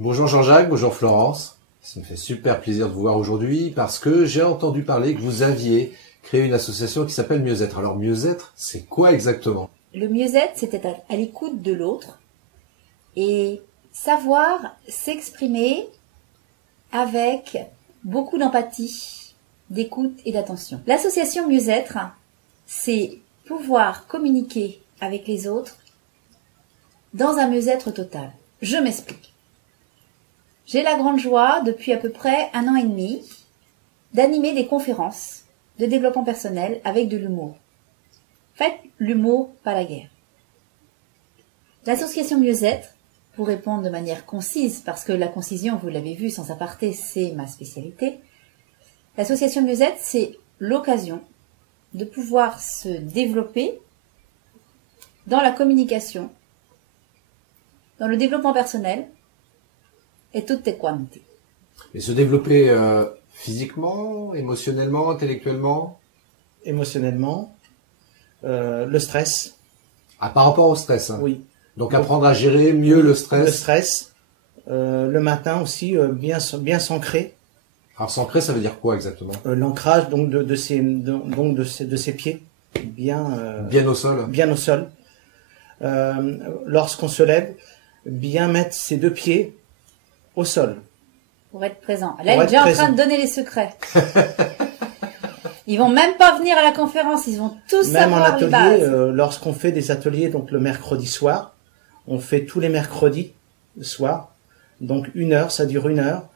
Bonjour Jean-Jacques, bonjour Florence. Ça me fait super plaisir de vous voir aujourd'hui parce que j'ai entendu parler que vous aviez créé une association qui s'appelle Mieux-être. Alors Mieux-être, c'est quoi exactement? Le mieux-être, c'était à l'écoute de l'autre et savoir s'exprimer avec beaucoup d'empathie, d'écoute et d'attention. L'association Mieux-être, c'est pouvoir communiquer avec les autres dans un mieux-être total. Je m'explique. J'ai la grande joie, depuis à peu près 1 an et demi, d'animer des conférences de développement personnel avec de l'humour. Faites l'humour, pas la guerre. L'association Mieux-être, pour répondre de manière concise, parce que la concision, vous l'avez vu sans aparté, c'est ma spécialité. L'association Mieux-être, c'est l'occasion de pouvoir se développer dans la communication, dans le développement personnel et toutes tes quantités. Et se développer physiquement, émotionnellement, intellectuellement? Émotionnellement, le stress. Ah, par rapport au stress, hein. Oui. Donc apprendre à gérer mieux le stress. Le stress. Le matin aussi, bien s'ancrer. Alors s'ancrer, ça veut dire quoi exactement? L'ancrage donc de ses pieds, Bien au sol. bien au sol. Lorsqu'on se lève, bien mettre ses 2 pieds au sol. Pour être présent. Là, elle est déjà en train de donner les secrets. Ils vont même pas venir à la conférence, ils vont tous savoir les bases. Même en atelier, lorsqu'on fait des ateliers, donc le mercredi soir, on fait tous les mercredis soir, donc 1 heure, ça dure 1 heure,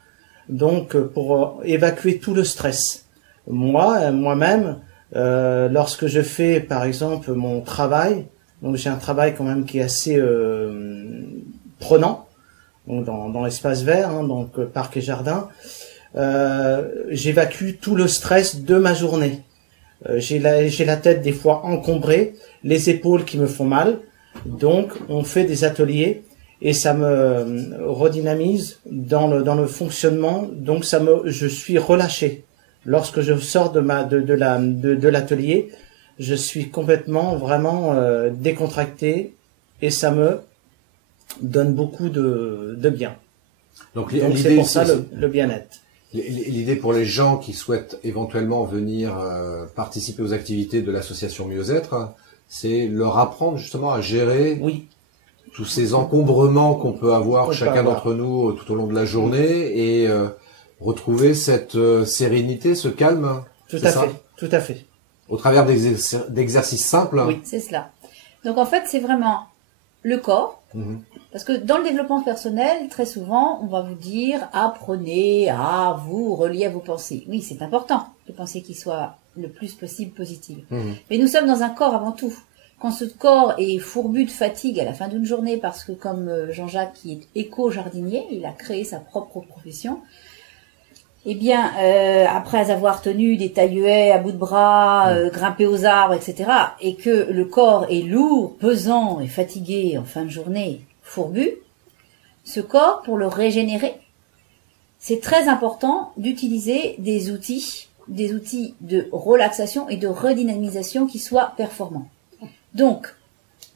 donc pour évacuer tout le stress. Moi-même, lorsque je fais par exemple mon travail, donc j'ai un travail quand même qui est assez prenant, donc dans l'espace vert, hein, donc parc et jardin, j'évacue tout le stress de ma journée. J'ai la tête des fois encombrée, les épaules qui me font mal, donc on fait des ateliers et ça me redynamise dans le fonctionnement, donc je suis relâché. Lorsque je sors de l'atelier, je suis complètement vraiment décontracté et ça me donne beaucoup de bien. Donc c'est pour ça le bien-être. L'idée pour les gens qui souhaitent éventuellement venir participer aux activités de l'association Mieux-être, c'est leur apprendre justement à gérer tous ces encombrements qu'on peut avoir chacun d'entre nous tout au long de la journée et retrouver cette sérénité, ce calme. Tout à fait. Au travers d'exercices simples. Oui, c'est cela. Donc en fait, c'est vraiment le corps. Parce que dans le développement personnel, très souvent, on va vous dire, apprenez à vous relier à vos pensées. Oui, c'est important, les pensées qui soient le plus possible positives. Mais nous sommes dans un corps avant tout. Quand ce corps est fourbu de fatigue à la fin d'une journée, parce que comme Jean-Jacques qui est éco-jardinier, il a créé sa propre profession, eh bien, après avoir tenu des taille-haie à bout de bras, grimpé aux arbres, etc., et que le corps est lourd, pesant et fatigué en fin de journée, fourbu, ce corps, pour le régénérer, c'est très important d'utiliser des outils de relaxation et de redynamisation qui soient performants. Donc,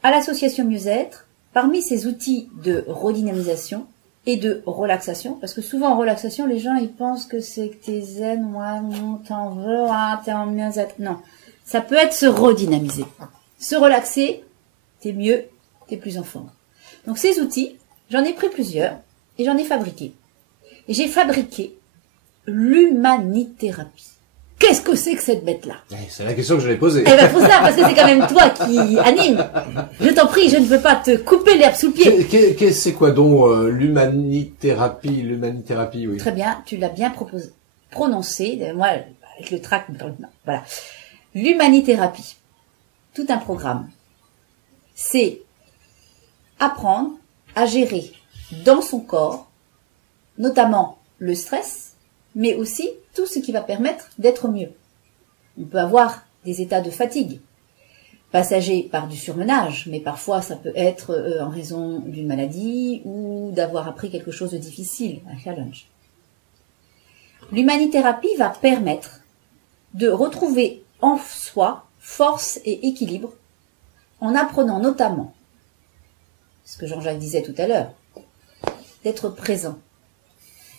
à l'association Mieux-être, parmi ces outils de redynamisation et de relaxation, parce que souvent en relaxation, les gens ils pensent que c'est que t'es zen, ouais, non, t'en veux, ah, t'es en mieux-être. Non, ça peut être se redynamiser, se relaxer, t'es mieux, t'es plus en forme. Donc ces outils, j'en ai pris plusieurs et j'en ai fabriqué. Et j'ai fabriqué l'humanithérapie. Qu'est-ce que c'est que cette bête-là? C'est la question que je vais poser. Eh ben, faut ça, parce que c'est quand même toi qui anime. Je t'en prie, je ne veux pas te couper l'herbe sous le pied. C'est quoi donc l'humanithérapie, oui. Très bien, tu l'as bien prononcé. Moi, avec le trac, voilà. L'humanithérapie, tout un programme. C'est apprendre à gérer dans son corps, notamment le stress, mais aussi tout ce qui va permettre d'être mieux. On peut avoir des états de fatigue, passagers par du surmenage, mais parfois ça peut être en raison d'une maladie ou d'avoir appris quelque chose de difficile, un challenge. L'humanithérapie va permettre de retrouver en soi force et équilibre en apprenant notamment, ce que Jean-Jacques disait tout à l'heure, d'être présent.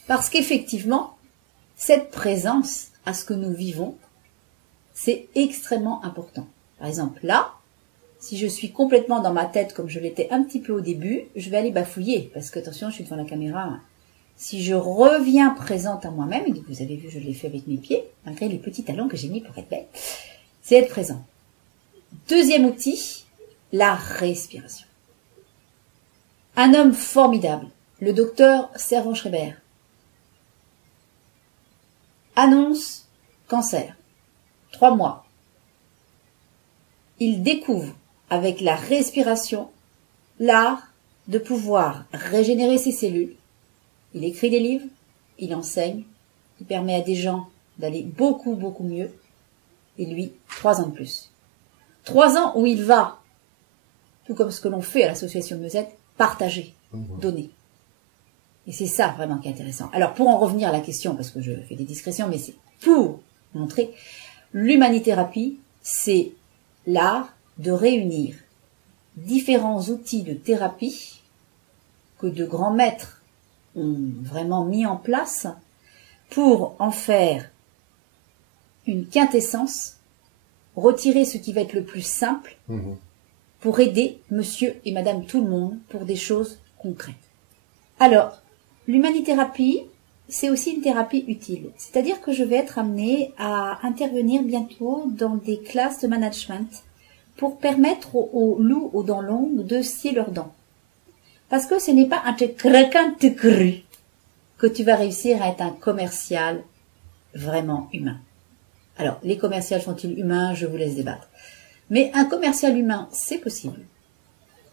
Parce qu'effectivement, cette présence à ce que nous vivons, c'est extrêmement important. Par exemple, là, si je suis complètement dans ma tête comme je l'étais un petit peu au début, je vais aller bafouiller. Parce que, attention, je suis devant la caméra. Si je reviens présente à moi-même, et vous avez vu, je l'ai fait avec mes pieds, malgré les petits talons que j'ai mis pour être belle, c'est être présent. Deuxième outil, la respiration. Un homme formidable, le docteur Servan-Schreiber, annonce cancer, 3 mois. Il découvre avec la respiration l'art de pouvoir régénérer ses cellules. Il écrit des livres, il enseigne, il permet à des gens d'aller beaucoup, beaucoup mieux. Et lui, 3 ans de plus. 3 ans où il va, tout comme ce que l'on fait à l'association Mieux-être, partager, donner. Et c'est ça vraiment qui est intéressant. Alors pour en revenir à la question, parce que je fais des discrétions, mais c'est pour montrer, l'humanithérapie, c'est l'art de réunir différents outils de thérapie que de grands maîtres ont vraiment mis en place pour en faire une quintessence, retirer ce qui va être le plus simple pour aider monsieur et madame tout le monde pour des choses concrètes. Alors, l'humanithérapie, c'est aussi une thérapie utile. C'est-à-dire que je vais être amenée à intervenir bientôt dans des classes de management pour permettre aux loups aux dents longues de scier leurs dents. Parce que ce n'est pas un que tu vas réussir à être un commercial vraiment humain. Alors, les commerciaux sont-ils humains? Je vous laisse débattre. Mais un commercial humain, c'est possible.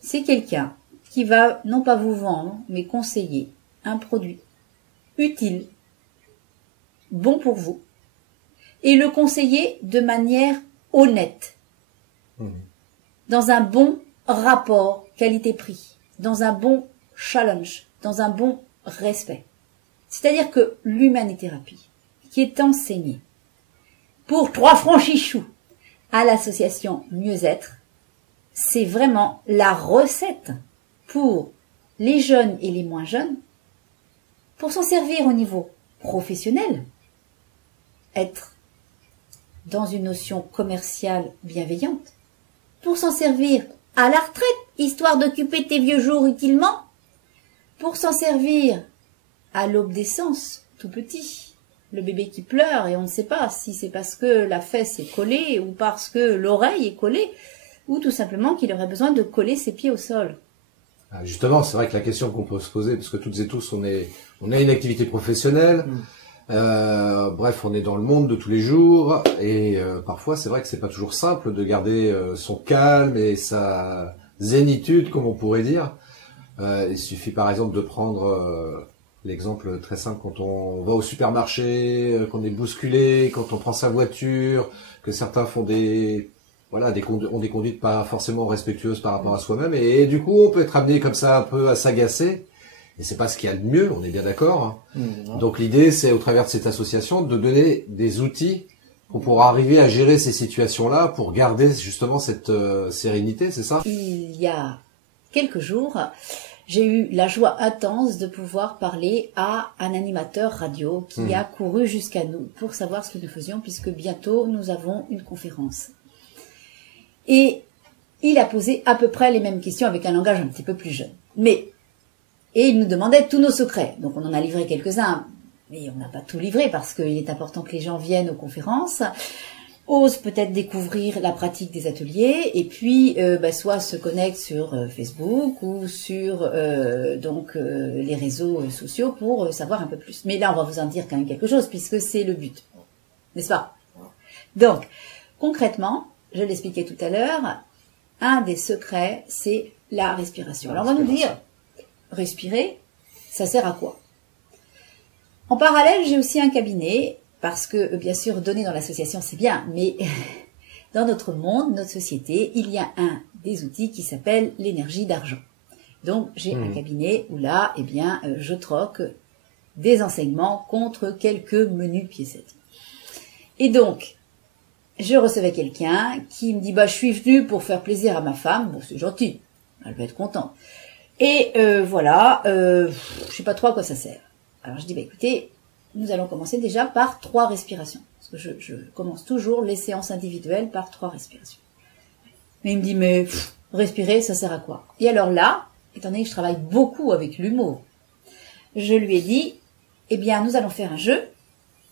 C'est quelqu'un qui va non pas vous vendre, mais conseiller un produit utile, bon pour vous, et le conseiller de manière honnête, dans un bon rapport qualité-prix, dans un bon challenge, dans un bon respect. C'est-à-dire que l'humanithérapie, qui est enseignée pour 3 francs chichous à l'association Mieux-être, c'est vraiment la recette pour les jeunes et les moins jeunes, pour s'en servir au niveau professionnel, être dans une notion commerciale bienveillante, pour s'en servir à la retraite, histoire d'occuper tes vieux jours utilement, pour s'en servir à l'aube des sens, tout petit, le bébé qui pleure et on ne sait pas si c'est parce que la fesse est collée ou parce que l'oreille est collée, ou tout simplement qu'il aurait besoin de coller ses pieds au sol. Justement, c'est vrai que la question qu'on peut se poser, parce que toutes et tous, on a une activité professionnelle, bref, on est dans le monde de tous les jours, et parfois, c'est vrai que c'est pas toujours simple de garder son calme et sa zénitude, comme on pourrait dire. Il suffit par exemple de prendre l'exemple très simple quand on va au supermarché, qu'on est bousculé, quand on prend sa voiture, que certains font ont des conduites pas forcément respectueuses par rapport à soi-même, et du coup on peut être amené comme ça un peu à s'agacer, et c'est pas ce qu'il y a de mieux, on est bien d'accord. Donc l'idée c'est au travers de cette association de donner des outils pour pouvoir arriver à gérer ces situations-là, pour garder justement cette sérénité, c'est ça? Il y a quelques jours, j'ai eu la joie intense de pouvoir parler à un animateur radio qui a couru jusqu'à nous pour savoir ce que nous faisions, puisque bientôt nous avons une conférence. Et il a posé à peu près les mêmes questions avec un langage un petit peu plus jeune. Et il nous demandait tous nos secrets. Donc on en a livré quelques-uns, mais on n'a pas tout livré parce qu'il est important que les gens viennent aux conférences, osent peut-être découvrir la pratique des ateliers, et puis soit se connectent sur Facebook ou sur les réseaux sociaux pour savoir un peu plus. Mais là, on va vous en dire quand même quelque chose, puisque c'est le but, n'est-ce pas? Donc, concrètement, je l'expliquais tout à l'heure, un des secrets, c'est la respiration. Alors on va nous dire, respirer, ça sert à quoi? En parallèle, j'ai aussi un cabinet, parce que bien sûr, donner dans l'association, c'est bien, mais dans notre monde, notre société, il y a un des outils qui s'appelle l'énergie d'argent. Donc j'ai un cabinet où là, je troque des enseignements contre quelques menus piécettes. Et donc, je recevais quelqu'un qui me dit, je suis venu pour faire plaisir à ma femme. Bon, c'est gentil, elle va être contente. Et voilà, je sais pas trop à quoi ça sert. Alors je dis, bah écoutez, nous allons commencer déjà par 3 respirations. Parce que je commence toujours les séances individuelles par 3 respirations. Mais il me dit, mais respirer, ça sert à quoi? Et alors là, étant donné que je travaille beaucoup avec l'humour, je lui ai dit, eh bien, nous allons faire un jeu.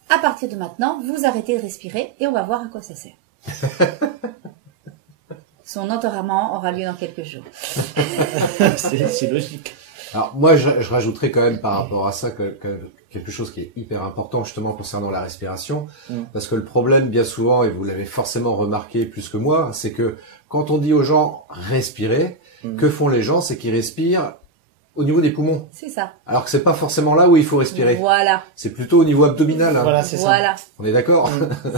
À partir de maintenant, vous arrêtez de respirer et on va voir à quoi ça sert. Son enterrement aura lieu dans quelques jours. C'est logique. Alors moi, je rajouterais quand même par rapport à ça que quelque chose qui est hyper important justement concernant la respiration, parce que le problème bien souvent, et vous l'avez forcément remarqué plus que moi, c'est que quand on dit aux gens respirer, que font les gens? C'est qu'ils respirent au niveau des poumons. C'est ça. Alors que c'est pas forcément là où il faut respirer. Voilà. C'est plutôt au niveau abdominal. Hein. Voilà, c'est ça. Voilà. On est d'accord?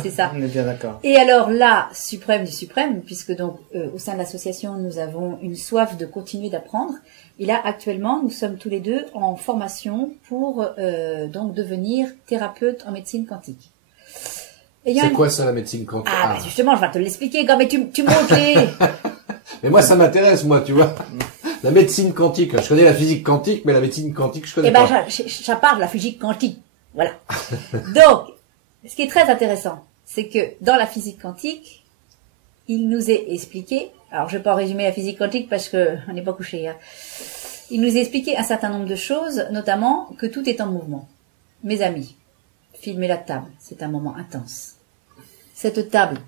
C'est ça. On est bien d'accord. Et alors là, suprême du suprême, puisque donc au sein de l'association, nous avons une soif de continuer d'apprendre. Et là, actuellement, nous sommes tous les deux en formation pour donc devenir thérapeute en médecine quantique. C'est quoi ça, la médecine quantique? Ah, bah justement, je vais te l'expliquer. Mais tu montes les... Mais moi, ça m'intéresse, moi, tu vois. La médecine quantique. Je connais la physique quantique, mais la médecine quantique, je connais pas. Je parle de la physique quantique. Voilà. Donc, ce qui est très intéressant, c'est que dans la physique quantique, il nous est expliqué, alors je vais pas résumer la physique quantique parce que on n'est pas couché, hein. Il nous a expliqué un certain nombre de choses, notamment que tout est en mouvement. Mes amis, filmez la table, c'est un moment intense. Cette table,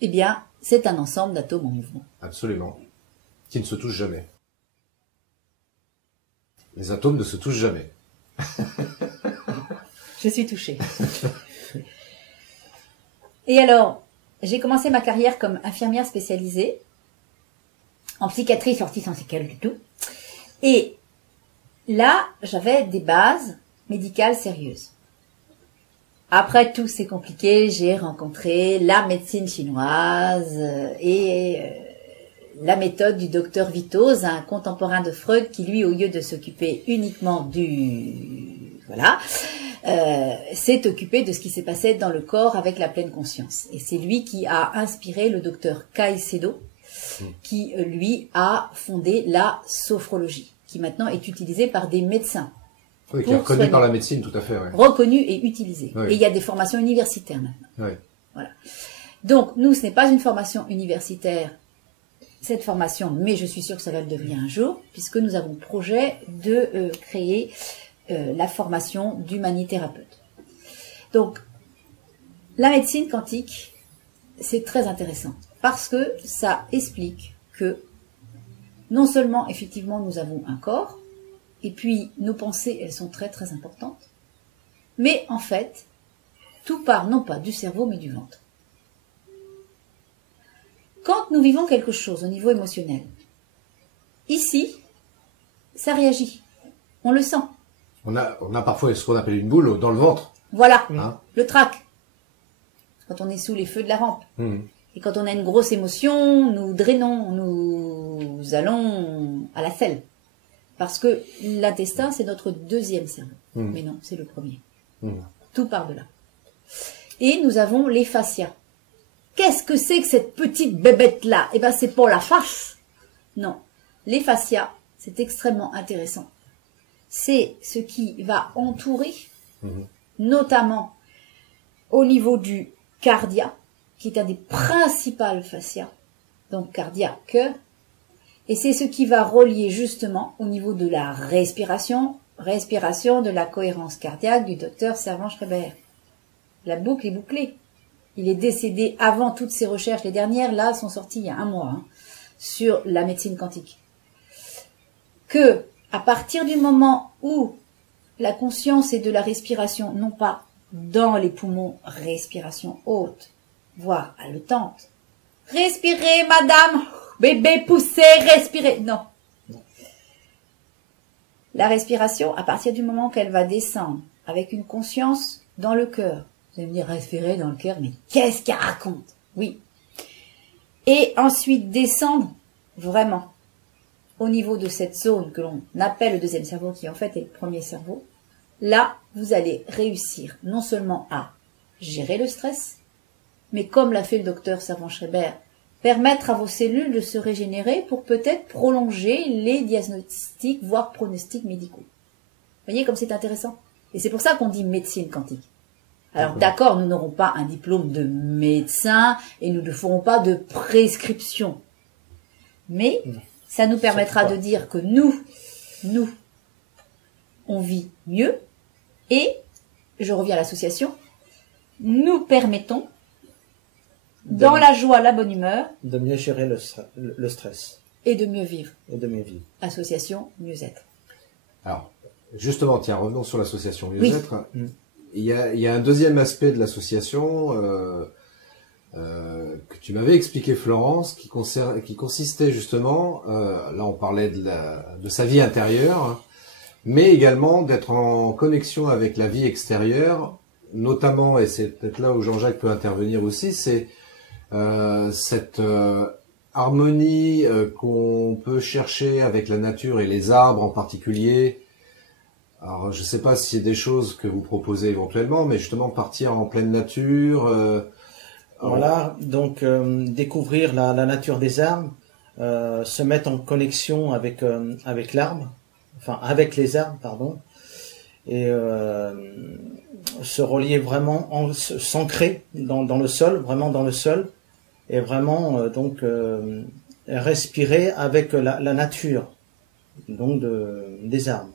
eh bien, c'est un ensemble d'atomes en mouvement. Absolument. Qui ne se touchent jamais. Les atomes ne se touchent jamais. Je suis touchée. Et alors, j'ai commencé ma carrière comme infirmière spécialisée en psychiatrie sortie sans séquelles du tout. Et là, j'avais des bases médicales sérieuses. Après tout, c'est compliqué, j'ai rencontré la médecine chinoise et la méthode du docteur Vitoz, un contemporain de Freud qui, lui, au lieu de s'occuper uniquement du... Voilà, s'est occupé de ce qui s'est passé dans le corps avec la pleine conscience. Et c'est lui qui a inspiré le docteur Caicedo, qui, lui, a fondé la sophrologie, qui maintenant est utilisée par des médecins. Oui, qui est reconnu par la médecine, tout à fait. Ouais. Reconnu et utilisé. Oui. Et il y a des formations universitaires maintenant. Oui. Voilà. Donc, nous, ce n'est pas une formation universitaire, cette formation, mais je suis sûre que ça va le devenir un jour, puisque nous avons projet de créer la formation d'humanithérapeute. Donc, la médecine quantique, c'est très intéressant, parce que ça explique que non seulement, effectivement, nous avons un corps, et puis nos pensées, elles sont très très importantes, mais en fait, tout part non pas du cerveau, mais du ventre. Quand nous vivons quelque chose au niveau émotionnel, ici, ça réagit, on le sent. On a parfois ce qu'on appelle une boule dans le ventre. Voilà, Hein? le trac, quand on est sous les feux de la rampe. Et quand on a une grosse émotion, nous drainons, nous allons à la selle. Parce que l'intestin, c'est notre deuxième cerveau. Mais non, c'est le premier. Tout part de là. Et nous avons les fascias. Qu'est-ce que c'est que cette petite bébête-là? Eh bien, c'est pour la face. Non. Les fascias, c'est extrêmement intéressant. C'est ce qui va entourer, notamment au niveau du cardia, qui est un des principaux fascias. Donc, cardia, cœur. Et c'est ce qui va relier justement au niveau de la respiration de la cohérence cardiaque du docteur Servan-Schreiber. La boucle est bouclée. Il est décédé avant toutes ces recherches. Les dernières, là, sont sorties il y a un mois, sur la médecine quantique. Que, à partir du moment où la conscience est de la respiration, non pas dans les poumons, respiration haute, voire haletante. Respirez, madame! Bébé, poussez, respirez. Non. La respiration, à partir du moment qu'elle va descendre avec une conscience dans le cœur. Vous allez me dire, respirer dans le cœur, mais qu'est-ce qu'elle raconte? Oui. Et ensuite descendre vraiment au niveau de cette zone que l'on appelle le deuxième cerveau, qui en fait est le premier cerveau. Là, vous allez réussir non seulement à gérer le stress, mais comme l'a fait le docteur Servan-Schreiber, permettre à vos cellules de se régénérer pour peut-être prolonger les diagnostics, voire pronostics médicaux. Vous voyez comme c'est intéressant. Et c'est pour ça qu'on dit médecine quantique. Alors d'accord, nous n'aurons pas un diplôme de médecin et nous ne ferons pas de prescription. Mais ça nous permettra de dire que nous, on vit mieux et, je reviens à l'association, nous permettons, dans la joie, la bonne humeur, de mieux gérer le stress. Et de mieux vivre. Et de mieux vivre. Association mieux-être. Alors, justement, tiens, revenons sur l'association mieux-être. Oui. Il y a un deuxième aspect de l'association que tu m'avais expliqué, Florence, qui consistait justement, là on parlait de sa vie intérieure, mais également d'être en connexion avec la vie extérieure, notamment, et c'est peut-être là où Jean-Jacques peut intervenir aussi, c'est cette harmonie qu'on peut chercher avec la nature et les arbres en particulier. Alors, je ne sais pas s'il y a des choses que vous proposez éventuellement, mais justement partir en pleine nature. Voilà, donc découvrir la nature des arbres, se mettre en connexion avec l'arbre, enfin avec les arbres, pardon, et se relier vraiment, s'ancrer dans le sol, vraiment dans le sol, et vraiment respirer avec la nature, donc des arbres.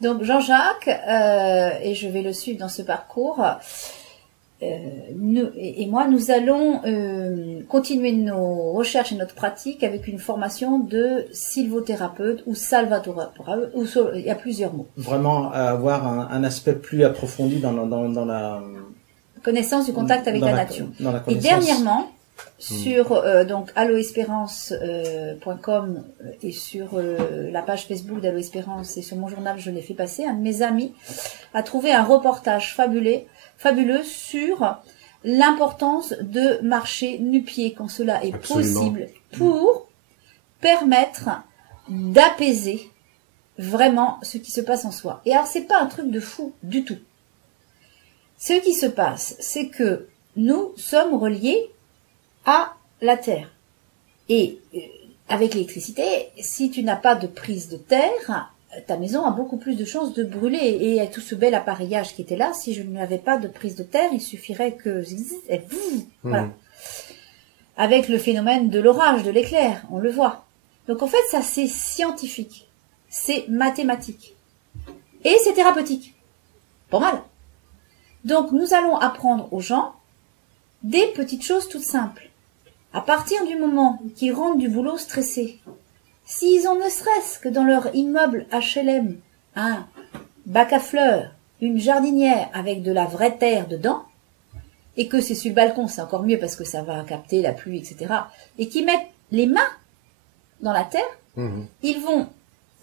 Donc Jean-Jacques, et je vais le suivre dans ce parcours, nous allons continuer nos recherches et notre pratique avec une formation de sylvothérapeute ou salvathérapeute, il y a plusieurs mots. Vraiment avoir un aspect plus approfondi dans la connaissance du contact avec la nature. Et dernièrement, sur donc alloespérance.com et sur la page Facebook d'Allo Espérance et sur mon journal, je l'ai fait passer, un de mes amis a trouvé un reportage fabuleux sur l'importance de marcher nu-pieds quand cela est possible pour permettre d'apaiser vraiment ce qui se passe en soi. Et alors c'est pas un truc de fou du tout. Ce qui se passe, c'est que nous sommes reliés à la terre. Et avec l'électricité, si tu n'as pas de prise de terre, ta maison a beaucoup plus de chances de brûler. Et tout ce bel appareillage qui était là, si je n'avais pas de prise de terre, il suffirait que... Voilà. Avec le phénomène de l'orage, de l'éclair, on le voit. Donc en fait, ça c'est scientifique, c'est mathématique. Et c'est thérapeutique. Pas mal. Donc nous allons apprendre aux gens des petites choses toutes simples. À partir du moment qu'ils rentrent du boulot stressés, s'ils ont ne serait-ce que dans leur immeuble HLM un bac à fleurs, une jardinière avec de la vraie terre dedans, et que c'est sur le balcon, c'est encore mieux parce que ça va capter la pluie, etc., et qu'ils mettent les mains dans la terre, ils vont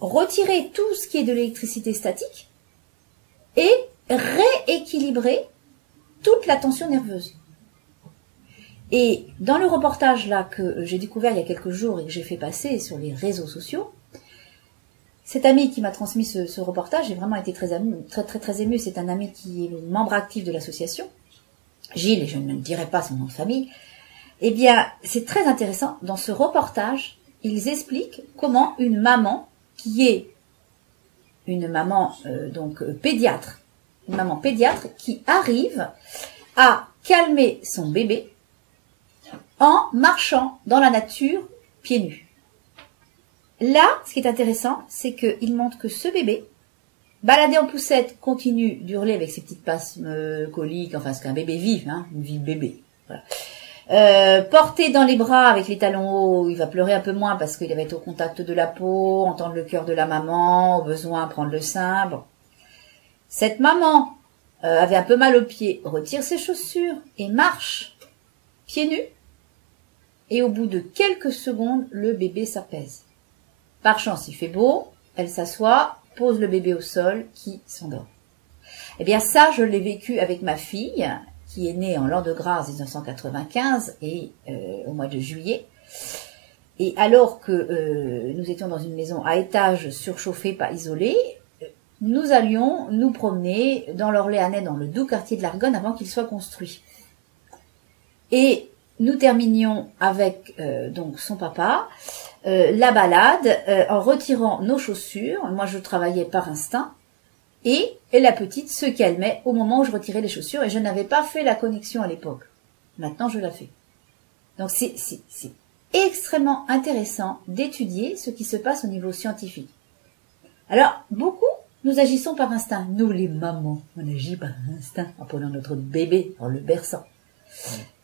retirer tout ce qui est de l'électricité statique et rééquilibrer toute la tension nerveuse. Et dans le reportage là que j'ai découvert il y a quelques jours et que j'ai fait passer sur les réseaux sociaux, cet ami qui m'a transmis ce reportage, j'ai vraiment été très ému. C'est un ami qui est membre actif de l'association, Gilles, et je ne dirai pas son nom de famille. Eh bien, c'est très intéressant. Dans ce reportage, ils expliquent comment une maman qui est une maman pédiatre, une maman pédiatre qui arrive à calmer son bébé en marchant dans la nature pieds nus. Là, ce qui est intéressant, c'est qu'il montre que ce bébé, baladé en poussette, continue d'hurler avec ses petites spasmes coliques, enfin ce qu'un bébé vive, hein, une vie de bébé. Voilà. Porté dans les bras avec les talons hauts, il va pleurer un peu moins parce qu'il va être au contact de la peau, entendre le cœur de la maman, au besoin prendre le sein. Bon. Cette maman avait un peu mal aux pieds, retire ses chaussures et marche pieds nus. Et au bout de quelques secondes, le bébé s'apaise. Par chance, il fait beau, elle s'assoit, pose le bébé au sol, qui s'endort. Eh bien ça, je l'ai vécu avec ma fille, qui est née en l'an de grâce 1995 et au mois de juillet. Et alors que nous étions dans une maison à étage surchauffée, pas isolée, nous allions nous promener dans l'Orléanais, dans le doux quartier de l'Argonne, avant qu'il soit construit. Et nous terminions avec donc son papa la balade en retirant nos chaussures. Moi, je travaillais par instinct. Et la petite se calmait au moment où je retirais les chaussures. Et je n'avais pas fait la connexion à l'époque. Maintenant, je la fais. Donc, c'est extrêmement intéressant d'étudier ce qui se passe au niveau scientifique. Alors, beaucoup, nous agissons par instinct. Nous, les mamans, on agit par instinct en prenant notre bébé, en le berçant.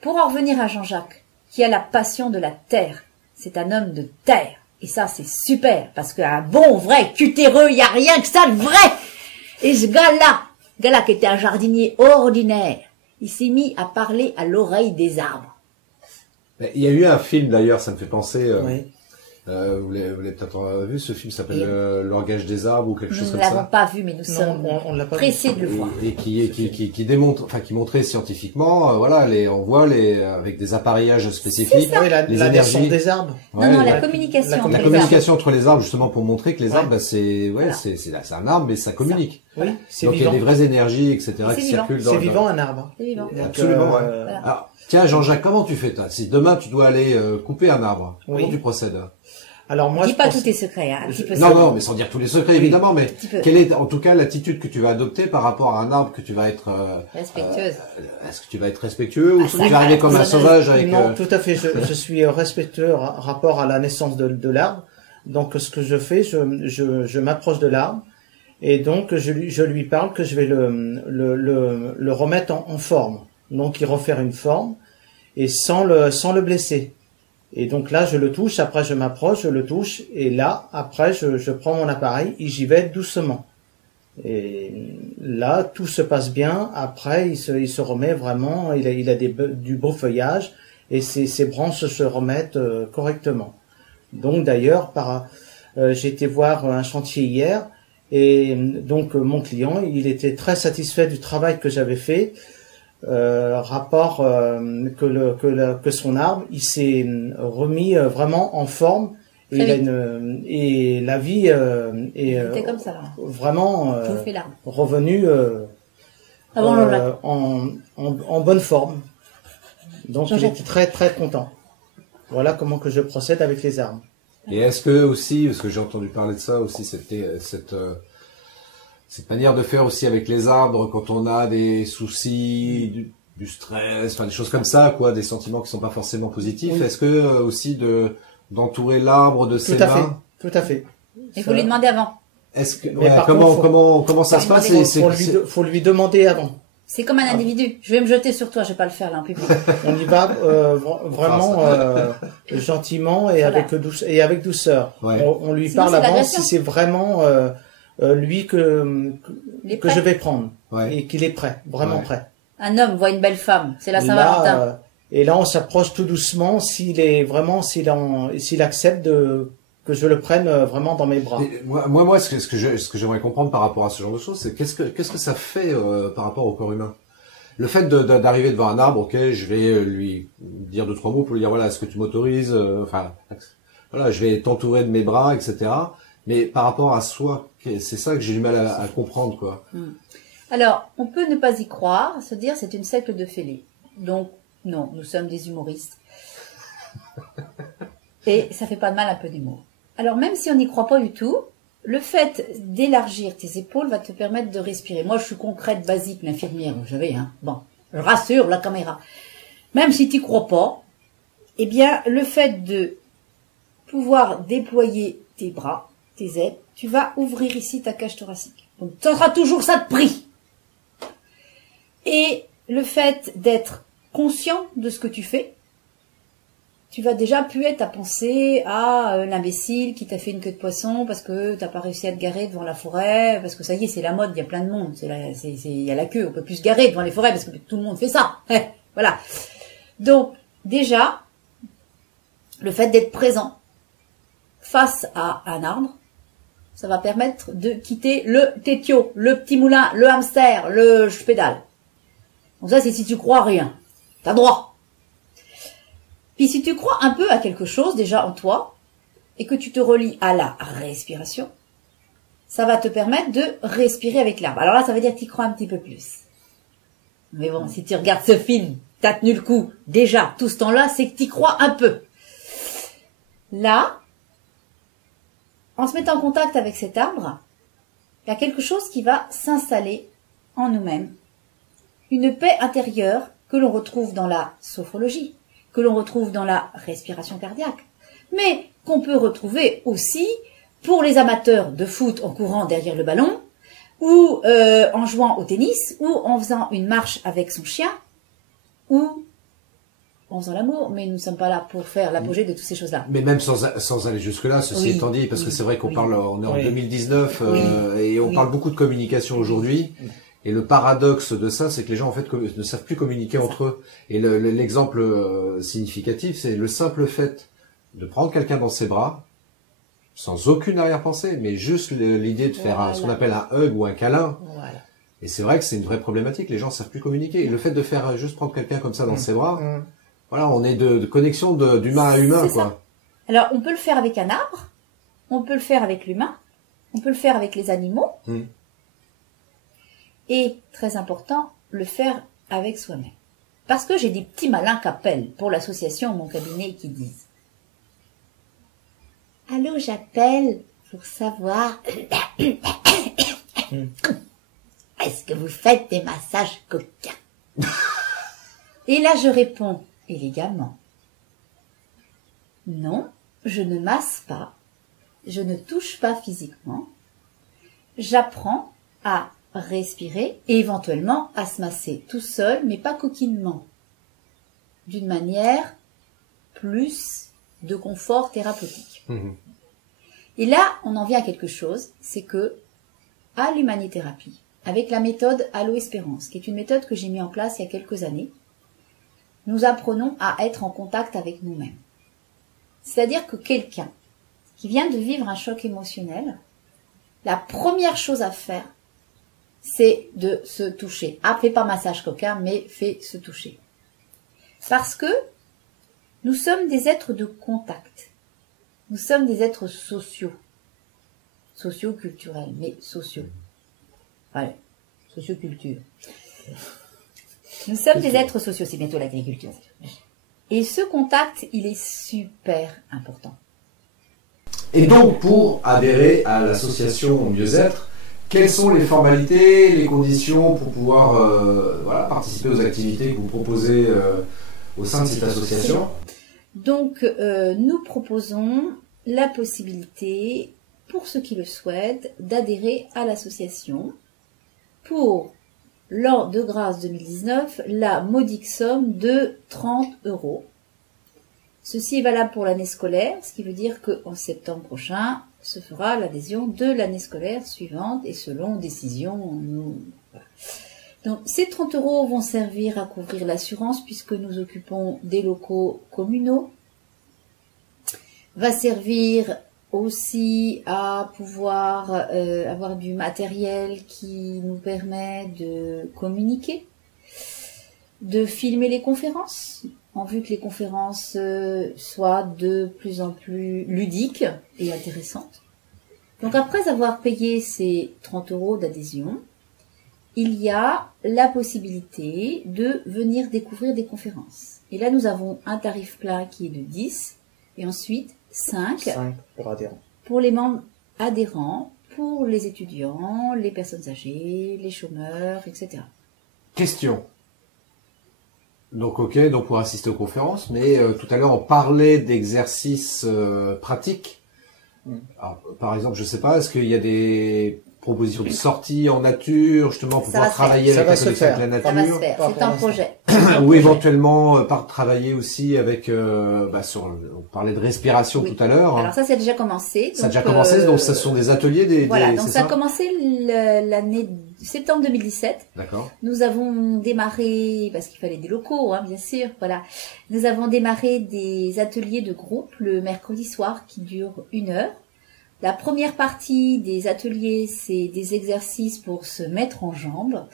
Pour en revenir à Jean-Jacques, qui a la passion de la terre, c'est un homme de terre. Et ça, c'est super, parce qu'un bon, vrai cutéreux, il n'y a rien que ça de vrai. Et ce gars-là qui était un jardinier ordinaire, il s'est mis à parler à l'oreille des arbres. Il y a eu un film d'ailleurs, ça me fait penser... Oui. Vous l'avez peut-être vu, ce film s'appelle Le langage des arbres ou quelque chose comme ça. Nous ne l'avons pas vu, mais nous sommes pressés de le voir. Et qui démontre, enfin qui montrait scientifiquement, voilà, on voit avec des appareillages spécifiques, les énergies des arbres. Ouais, non, la communication. La communication entre les arbres, justement, pour montrer que les arbres, c'est un arbre, mais ça communique. Oui, c'est donc vivant. Il y a des vraies énergies, etc. qui circulent dans. C'est vivant un arbre. C'est vivant. Absolument. Voilà. Alors, tiens, Jean-Jacques, comment tu fais toi? Si demain tu dois aller couper un arbre, comment tu procèdes? Alors moi, dis pas tous tes secrets, hein, un petit peu. Non, mais sans dire tous les secrets, évidemment, mais quelle est, en tout cas, l'attitude que tu vas adopter par rapport à un arbre que tu vas être respectueuse. Est-ce que tu vas être respectueux ou est-ce que tu vas arriver comme un sauvage avec... Non, tout à fait. Je suis respectueux rapport à la naissance de l'arbre. Donc, ce que je fais, je m'approche de l'arbre et donc je lui parle que je vais le remettre en forme. Donc, y refaire une forme et sans le blesser. Et donc là, je le touche, après je m'approche, je le touche, et là, après, je prends mon appareil et j'y vais doucement. Et là, tout se passe bien. Après, il se remet vraiment, il a du beau feuillage, et ses branches se remettent correctement. Donc d'ailleurs, j'ai été voir un chantier hier, et donc mon client, il était très satisfait du travail que j'avais fait. Rapport que son arbre il s'est remis vraiment en forme et la vie est comme ça, là. Vraiment revenue en bonne forme. Donc il était très très content. Voilà comment que je procède avec les arbres. Et est-ce que aussi, parce que j'ai entendu parler de ça aussi, cette manière de faire aussi avec les arbres quand on a des soucis, du stress, enfin des choses comme ça, quoi, des sentiments qui sont pas forcément positifs. Oui. Est-ce que aussi d'entourer l'arbre de ses mains? Tout à fait. Il faut lui demander avant. Est-ce que comment ça se passe? Faut lui demander avant. C'est comme un individu. Je vais me jeter sur toi, je vais pas le faire là en public. On y va vraiment gentiment et avec douceur. Ouais. On lui parle avant si c'est vraiment lui que je vais prendre et qu'il est prêt, vraiment prêt. Un homme voit une belle femme, c'est la Saint-Valentin. Et là, on s'approche tout doucement s'il accepte que je le prenne vraiment dans mes bras. Moi, ce que j'aimerais comprendre par rapport à ce genre de choses, c'est qu'est-ce que ça fait par rapport au corps humain. Le fait d'arriver devant un arbre, ok, je vais lui dire 2-3 mots pour lui dire voilà, est-ce que tu m'autorises, voilà, je vais t'entourer de mes bras, etc. Mais par rapport à soi, c'est ça que j'ai du mal à comprendre, quoi. Alors, on peut ne pas y croire, se dire c'est une secte de fêlés. Donc, non, nous sommes des humoristes. Et ça fait pas de mal un peu d'humour. Alors, même si on n'y croit pas du tout, le fait d'élargir tes épaules va te permettre de respirer. Moi, je suis concrète, basique, l'infirmière, vous savez, hein. Bon, je rassure la caméra. Même si tu n'y crois pas, eh bien, le fait de pouvoir déployer tes bras, tes ailes, tu vas ouvrir ici ta cage thoracique. Donc, tu auras toujours ça de prix. Et le fait d'être conscient de ce que tu fais, tu vas déjà plus être à penser à l'imbécile qui t'a fait une queue de poisson parce que t'as pas réussi à te garer devant la forêt, parce que ça y est, c'est la mode, il y a plein de monde, il y a la queue, on peut plus se garer devant les forêts parce que tout le monde fait ça. Voilà. Donc, déjà, le fait d'être présent face à un arbre, ça va permettre de quitter le tétio, le petit moulin, le hamster, le je pédale. Donc ça, c'est si tu crois à rien. T'as droit. Puis si tu crois un peu à quelque chose déjà en toi, et que tu te relis à la respiration, ça va te permettre de respirer avec l'arbre. Alors là, ça veut dire que tu y crois un petit peu plus. Mais bon, si tu regardes ce film, t'as tenu le coup. Déjà, tout ce temps-là, c'est que t'y crois un peu. Là, en se mettant en contact avec cet arbre, il y a quelque chose qui va s'installer en nous-mêmes. Une paix intérieure que l'on retrouve dans la sophrologie, que l'on retrouve dans la respiration cardiaque, mais qu'on peut retrouver aussi pour les amateurs de foot en courant derrière le ballon, ou en jouant au tennis, ou en faisant une marche avec son chien, ou en faisant l'amour, mais nous ne sommes pas là pour faire l'apogée de toutes ces choses-là. Mais même sans aller jusque-là, ceci étant dit, parce que c'est vrai qu'on parle, on est en 2019 et on parle beaucoup de communication aujourd'hui. Et le paradoxe de ça, c'est que les gens en fait ne savent plus communiquer entre eux. Et l'exemple significatif, c'est le simple fait de prendre quelqu'un dans ses bras, sans aucune arrière-pensée, mais juste l'idée de faire ce qu'on appelle un hug ou un câlin. Voilà. Et c'est vrai que c'est une vraie problématique. Les gens savent plus communiquer. Et le fait de faire juste prendre quelqu'un comme ça dans ses bras, voilà, on est de connexion d'humain à humain, quoi. Ça. Alors, on peut le faire avec un arbre, on peut le faire avec l'humain, on peut le faire avec les animaux, et, très important, le faire avec soi-même. Parce que j'ai des petits malins qu'appellent pour l'association, mon cabinet, qui disent « Allô, j'appelle pour savoir est-ce que vous faites des massages coquins ?» Et là, je réponds élégamment « Non, je ne masse pas, je ne touche pas physiquement, j'apprends à respirer et éventuellement à se masser tout seul, mais pas coquinement, d'une manière plus de confort thérapeutique. » Et là, on en vient à quelque chose, c'est que à l'humanithérapie, avec la méthode Allo Espérance, qui est une méthode que j'ai mise en place il y a quelques années, nous apprenons à être en contact avec nous-mêmes. C'est-à-dire que quelqu'un qui vient de vivre un choc émotionnel, la première chose à faire, c'est de se toucher. Ah, fais pas massage coquin, mais fais se toucher. Parce que nous sommes des êtres de contact. Nous sommes des êtres sociaux. Socio-culturels, mais sociaux. Voilà, socioculture. Nous sommes des êtres sociaux, c'est bientôt l'agriculture. Et ce contact, il est super important. Et donc, pour adhérer à l'association Mieux-être, quelles sont les formalités, les conditions pour pouvoir participer aux activités que vous proposez au sein de cette association? Donc, nous proposons la possibilité, pour ceux qui le souhaitent, d'adhérer à l'association pour, l'an de grâce 2019, la modique somme de 30 €. Ceci est valable pour l'année scolaire, ce qui veut dire qu'en septembre prochain, se fera l'adhésion de l'année scolaire suivante et selon décision. Donc ces 30 € vont servir à couvrir l'assurance puisque nous occupons des locaux communaux. Va servir aussi à pouvoir avoir du matériel qui nous permet de communiquer, de filmer les conférences, en vue que les conférences soient de plus en plus ludiques et intéressantes. Donc après avoir payé ces 30 € d'adhésion, il y a la possibilité de venir découvrir des conférences. Et là, nous avons un tarif plein qui est de 10, et ensuite 5 pour adhérents. Pour les membres adhérents, pour les étudiants, les personnes âgées, les chômeurs, etc. Question. Donc donc pour assister aux conférences, mais tout à l'heure on parlait d'exercices pratiques. Alors, par exemple, je sais pas, est-ce qu'il y a des propositions de sortie en nature, justement, pour pouvoir travailler avec la connexion avec la nature? Ça va se faire, c'est un projet. Ou éventuellement travailler aussi avec, on parlait de respiration tout à l'heure. Alors ça, c'est déjà commencé. Ça a déjà commencé, donc ce sont des ateliers, voilà, donc ça a commencé l'année septembre 2017. D'accord. Nous avons démarré, parce qu'il fallait des locaux, bien sûr, voilà. Nous avons démarré des ateliers de groupe le mercredi soir qui durent 1 heure. La première partie des ateliers, c'est des exercices pour se mettre en jambes.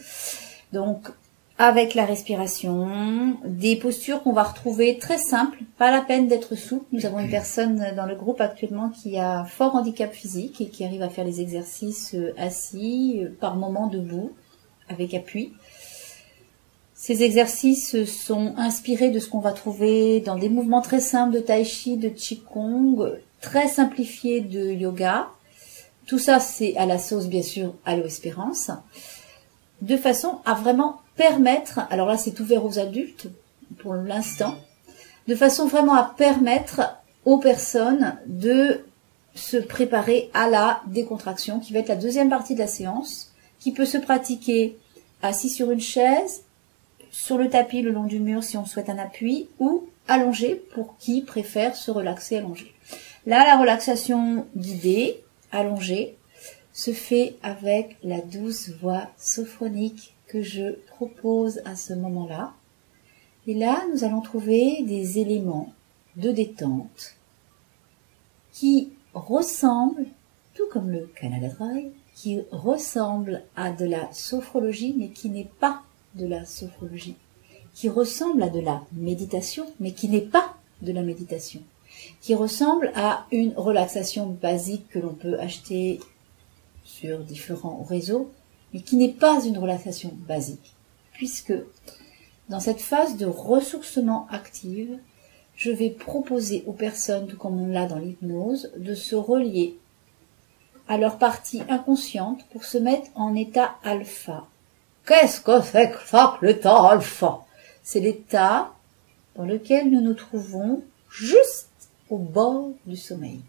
Donc, avec la respiration, des postures qu'on va retrouver très simples, pas la peine d'être souple. Nous avons une personne dans le groupe actuellement qui a un fort handicap physique et qui arrive à faire les exercices assis, par moments debout, avec appui. Ces exercices sont inspirés de ce qu'on va trouver dans des mouvements très simples de tai chi, de qigong, très simplifiés de yoga. Tout ça, c'est à la sauce, bien sûr, Allo Espérance, de façon à vraiment permettre, alors là, c'est ouvert aux adultes pour l'instant, de façon vraiment à permettre aux personnes de se préparer à la décontraction, qui va être la deuxième partie de la séance, qui peut se pratiquer assis sur une chaise, sur le tapis le long du mur si on souhaite un appui, ou allongé pour qui préfère se relaxer allongé. Là, la relaxation guidée, allongée, se fait avec la douce voix sophronique que je propose à ce moment-là. Et là, nous allons trouver des éléments de détente qui ressemblent, tout comme le Canada Dry, qui ressemble à de la sophrologie, mais qui n'est pas de la sophrologie, qui ressemble à de la méditation, mais qui n'est pas de la méditation, qui ressemble à une relaxation basique que l'on peut acheter sur différents réseaux, mais qui n'est pas une relaxation basique, puisque dans cette phase de ressourcement active, je vais proposer aux personnes, tout comme on l'a dans l'hypnose, de se relier à leur partie inconsciente pour se mettre en état alpha. Qu'est-ce que c'est que ça, l'état alpha? C'est l'état dans lequel nous nous trouvons juste au bord du sommeil.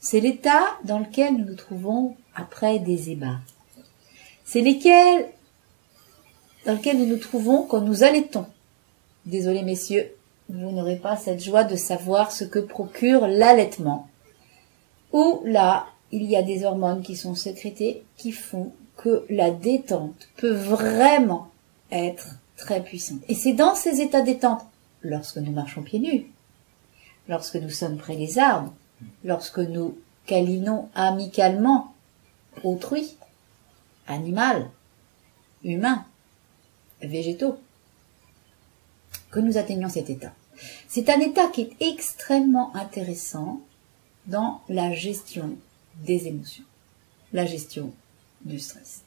C'est l'état dans lequel nous nous trouvons après des ébats. C'est dans lequel nous nous trouvons quand nous allaitons. Désolé messieurs, vous n'aurez pas cette joie de savoir ce que procure l'allaitement. Où là, il y a des hormones qui sont sécrétées qui font que la détente peut vraiment être très puissante. Et c'est dans ces états de détente, lorsque nous marchons pieds nus, lorsque nous sommes près des arbres, lorsque nous câlinons amicalement autrui, animal, humain, végétaux, que nous atteignons cet état. C'est un état qui est extrêmement intéressant dans la gestion des émotions, la gestion du stress.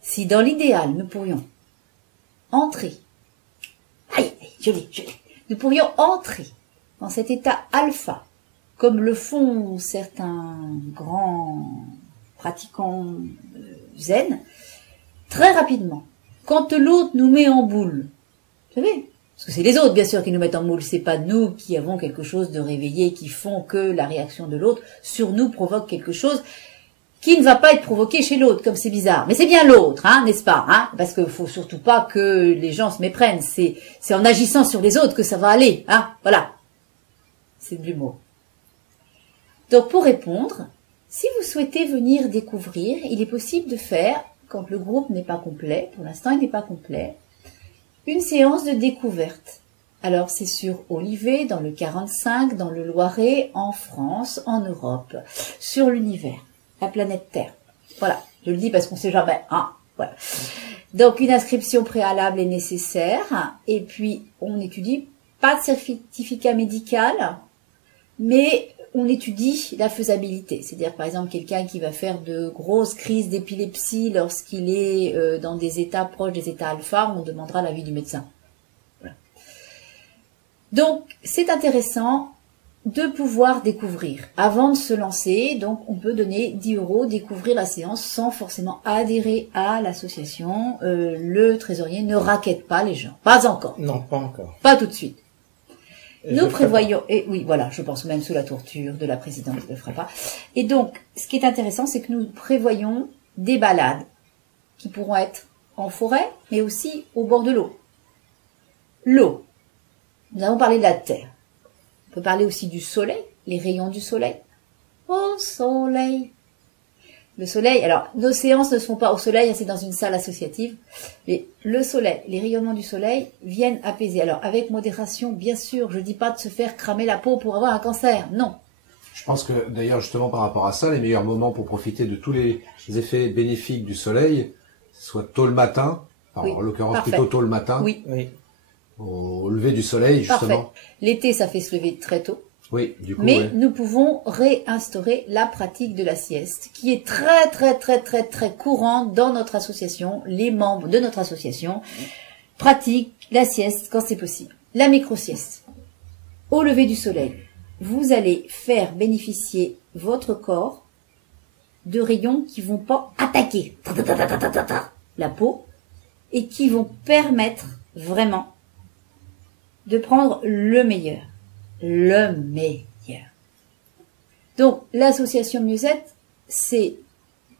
Si dans l'idéal, nous pourrions entrer, nous pourrions entrer dans cet état alpha, comme le font certains grands pratiquants zen, très rapidement, quand l'autre nous met en boule, vous savez, parce que c'est les autres, bien sûr, qui nous mettent en boule, c'est pas nous qui avons quelque chose de réveillé, qui font que la réaction de l'autre sur nous provoque quelque chose qui ne va pas être provoqué chez l'autre, comme c'est bizarre. Mais c'est bien l'autre, hein, n'est-ce pas, hein, parce qu'il faut surtout pas que les gens se méprennent, c'est en agissant sur les autres que ça va aller, hein, voilà. C'est de l'humour. Donc, pour répondre, si vous souhaitez venir découvrir, il est possible de faire, quand le groupe n'est pas complet, pour l'instant il n'est pas complet, une séance de découverte. Alors, c'est sur Olivet, dans le 45, dans le Loiret, en France, en Europe, sur l'univers, la planète Terre. Voilà, je le dis parce qu'on ne sait jamais, hein, voilà. Donc, une inscription préalable est nécessaire, et puis on étudie, pas de certificat médical, mais on étudie la faisabilité. C'est-à-dire, par exemple, quelqu'un qui va faire de grosses crises d'épilepsie lorsqu'il est dans des états proches des états alpha, on demandera l'avis du médecin. Voilà. Donc, c'est intéressant de pouvoir découvrir. Avant de se lancer, donc, on peut donner 10 €, découvrir la séance sans forcément adhérer à l'association. Le trésorier ne raquette pas les gens. Pas encore. Non, pas encore. Pas tout de suite. Nous prévoyons, et oui, voilà, je pense même sous la torture de la présidente, ne le fera pas. Et donc, ce qui est intéressant, c'est que nous prévoyons des balades qui pourront être en forêt, mais aussi au bord de l'eau. L'eau. Nous avons parlé de la terre. On peut parler aussi du soleil, les rayons du soleil. Au soleil. Le soleil, alors, nos séances ne se font pas au soleil, c'est dans une salle associative, mais le soleil, les rayonnements du soleil viennent apaiser. Alors, avec modération, bien sûr, je dis pas de se faire cramer la peau pour avoir un cancer, non. Je pense que, d'ailleurs, justement, par rapport à ça, les meilleurs moments pour profiter de tous les effets bénéfiques du soleil, soit tôt le matin, oui, en l'occurrence plutôt tôt le matin, oui. Au lever du soleil, justement. Parfait. L'été, ça fait se lever très tôt. Oui, du coup, mais nous pouvons réinstaurer la pratique de la sieste, qui est très, très, très, très, très courante dans notre association. Les membres de notre association pratiquent la sieste quand c'est possible. La micro-sieste. Au lever du soleil, vous allez faire bénéficier votre corps de rayons qui vont pas attaquer la peau et qui vont permettre vraiment de prendre le meilleur. Le meilleur. Donc, l'association Mieux-être, c'est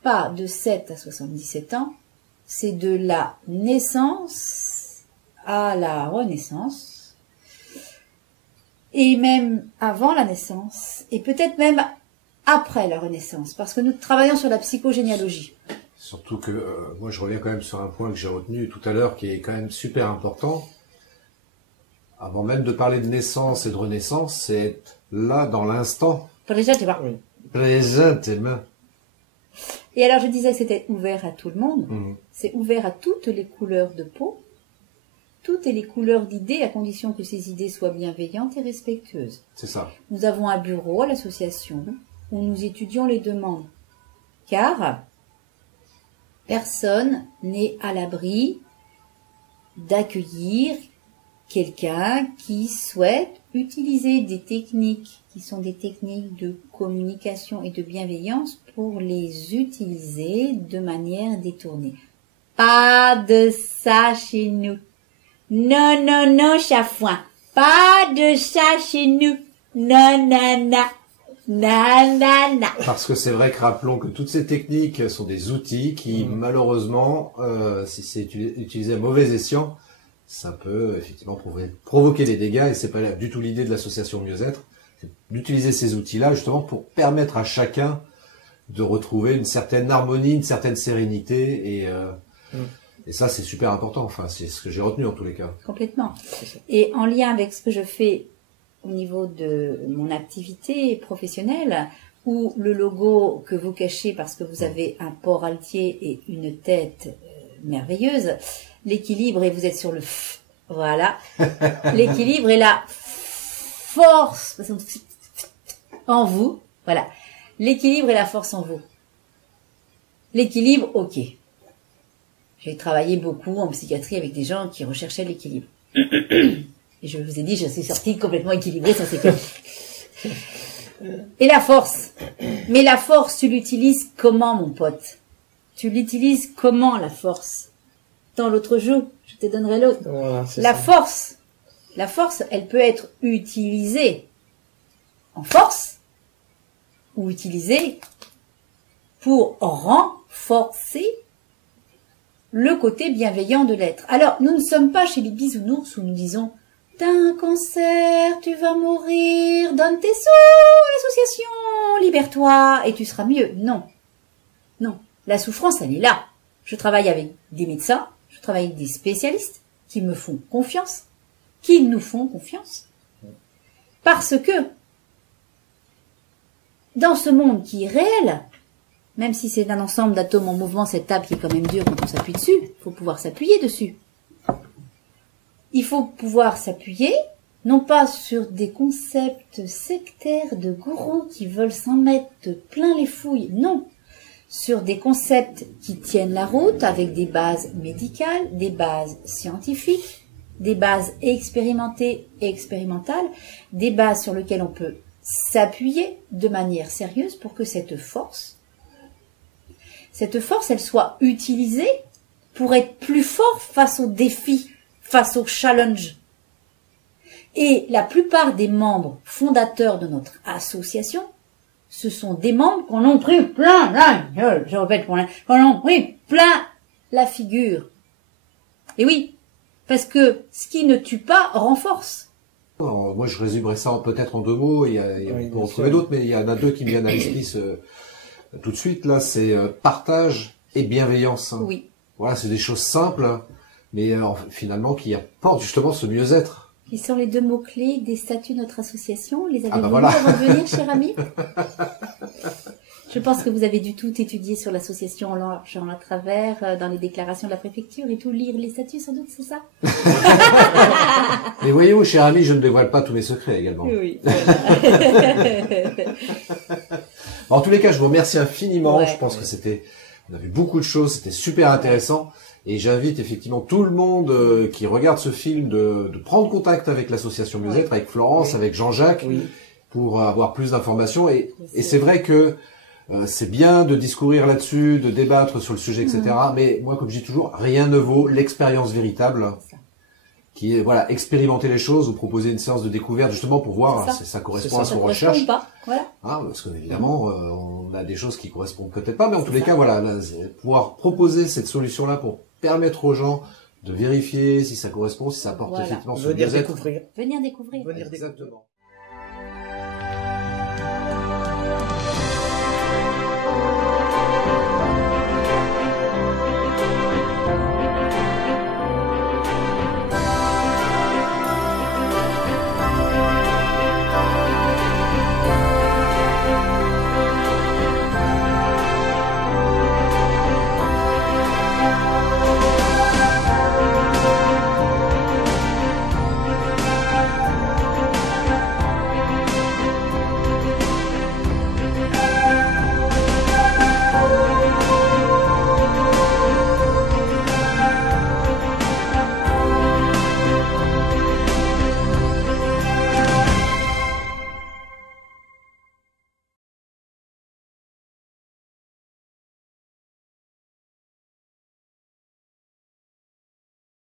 pas de 7 à 77 ans, c'est de la naissance à la renaissance, et même avant la naissance, et peut-être même après la renaissance, parce que nous travaillons sur la psychogénéalogie. Surtout que, moi je reviens quand même sur un point que j'ai retenu tout à l'heure, qui est quand même super important. Avant même de parler de naissance et de renaissance, c'est être là dans l'instant. Présentement. Présentement. Et alors je disais que c'était ouvert à tout le monde. C'est ouvert à toutes les couleurs de peau, toutes les couleurs d'idées, à condition que ces idées soient bienveillantes et respectueuses. C'est ça. Nous avons un bureau à l'association où nous étudions les demandes. Car personne n'est à l'abri d'accueillir quelqu'un qui souhaite utiliser des techniques qui sont des techniques de communication et de bienveillance pour les utiliser de manière détournée. Pas de ça chez nous. Non, non, non, chafouin. Pas de ça chez nous. Non, non, non. Non, non, non. Parce que c'est vrai que rappelons que toutes ces techniques sont des outils qui, malheureusement, si c'est utilisé à mauvais escient, ça peut effectivement provoquer des dégâts, et c'est pas du tout l'idée de l'association Mieux-être, c'est d'utiliser ces outils-là justement pour permettre à chacun de retrouver une certaine harmonie, une certaine sérénité, et ça c'est super important, enfin c'est ce que j'ai retenu en tous les cas. Complètement. Et en lien avec ce que je fais au niveau de mon activité professionnelle, où le logo que vous cachez parce que vous avez un port altier et une tête merveilleuse, l'équilibre, et vous êtes sur le voilà, l'équilibre et la force en vous, voilà, l'équilibre et la force en vous. L'équilibre, ok. J'ai travaillé beaucoup en psychiatrie avec des gens qui recherchaient l'équilibre. Et je vous ai dit, je suis sortie complètement équilibrée, ça c'est clair. Et la force. Mais la force, tu l'utilises comment, mon pote? Tu l'utilises comment, la force? Dans l'autre joue, je te donnerai l'autre. Voilà, la force, elle peut être utilisée en force ou utilisée pour renforcer le côté bienveillant de l'être. Alors, nous ne sommes pas chez les bisounours où nous disons « T'as un cancer, tu vas mourir, donne tes sous à l'association, libère-toi et tu seras mieux. » Non. Non. La souffrance, elle est là. Je travaille avec des médecins, je travaille avec des spécialistes qui me font confiance, qui nous font confiance. Parce que, dans ce monde qui est réel, même si c'est un ensemble d'atomes en mouvement, cette table qui est quand même dure quand on s'appuie dessus, il faut pouvoir s'appuyer dessus. Il faut pouvoir s'appuyer, non pas sur des concepts sectaires de gourous qui veulent s'en mettre plein les fouilles, non. Sur des concepts qui tiennent la route avec des bases médicales, des bases scientifiques, des bases expérimentées et expérimentales, des bases sur lesquelles on peut s'appuyer de manière sérieuse pour que cette force, elle soit utilisée pour être plus fort face aux défis, face aux challenges. Et la plupart des membres fondateurs de notre association, ce sont des membres qu'on a pris plein la gueule, je répète, qu'on a pris plein la figure. Et oui, parce que ce qui ne tue pas renforce. Alors, moi, je résumerais ça peut-être en 2 mots. On peut en trouver d'autres, mais il y en a 2 qui me viennent à l'esprit tout de suite. Là, c'est partage et bienveillance. Oui. Voilà, c'est des choses simples, mais finalement qui apportent justement ce mieux-être. Qui sont les 2 mots-clés des statuts de notre association. Les avez-vous voilà. avant de venir, cher ami? Je pense que vous avez dû tout étudier sur l'association en large, en à travers, dans les déclarations de la préfecture et tout lire les statuts, sans doute, c'est ça? Mais voyez-vous, cher ami, je ne dévoile pas tous mes secrets également. Oui. En tous les cas, je vous remercie infiniment. Ouais, je pense que on a vu beaucoup de choses, c'était super intéressant. Et j'invite effectivement tout le monde qui regarde ce film de prendre contact avec l'association Mieux-être, avec Florence, avec Jean-Jacques, pour avoir plus d'informations. Et c'est vrai que c'est bien de discourir là-dessus, de débattre sur le sujet, etc. Mais moi, comme je dis toujours, rien ne vaut l'expérience véritable, qui est, voilà, expérimenter les choses, vous proposer une séance de découverte justement pour voir si ça correspond à ce qu'on recherche. Ou pas. Voilà. Ah, parce qu'évidemment, on a des choses qui correspondent peut-être pas, mais en tous les cas, voilà, là, pouvoir proposer cette solution-là pour permettre aux gens de vérifier si ça correspond, si ça apporte effectivement ce bien-être. Venir découvrir. Exactement.